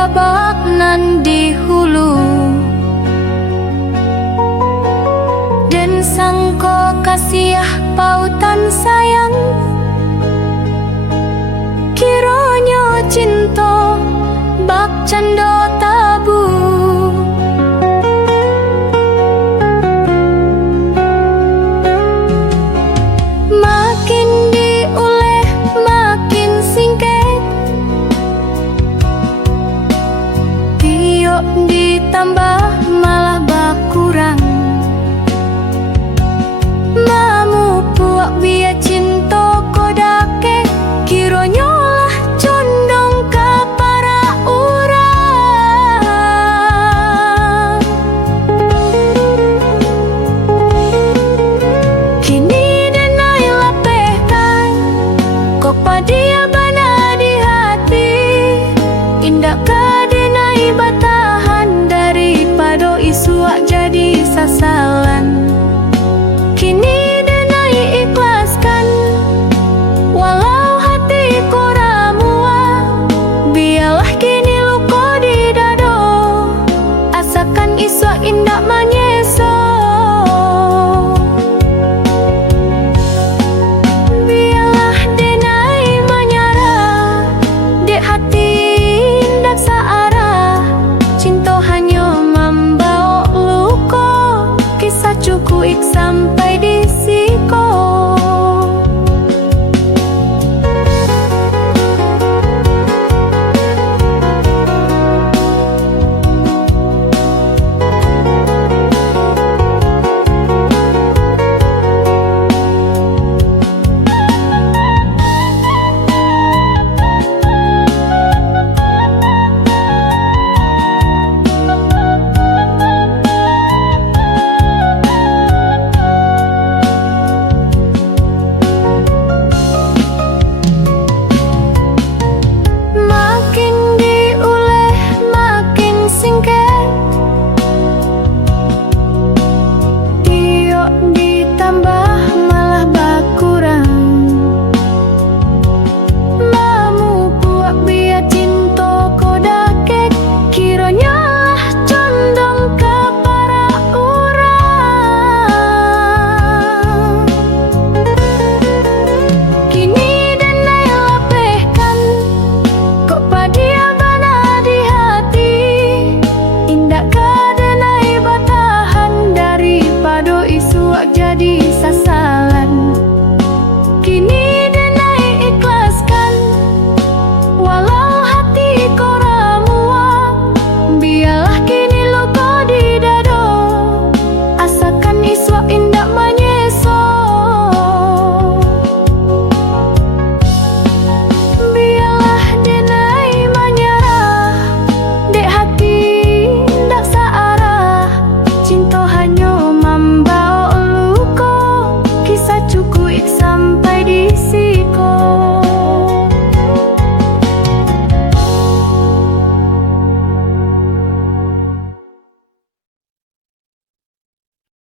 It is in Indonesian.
dabak nan di hulu, dan sangko kasih pautan sayang, kironyo cinta bak cando tabu. Makin diuleh makin singket, tiok ditambah malah berkurang. Mamu puak biar cinta kodake, kironyo lah condong ke para urang. Kini denai lapehkan, kok padia bana di hati. Indah kadenai batahan, daripada isuak jadi sasalan. Kini denai ikhlaskan, walau hati koramua. Biarlah kini luka di dado, asakan isuak indah menyeso. Biarlah denai menyerah, dek hati indah searah. Cinta hanya membawa luka, kisah cukup sampai di sini.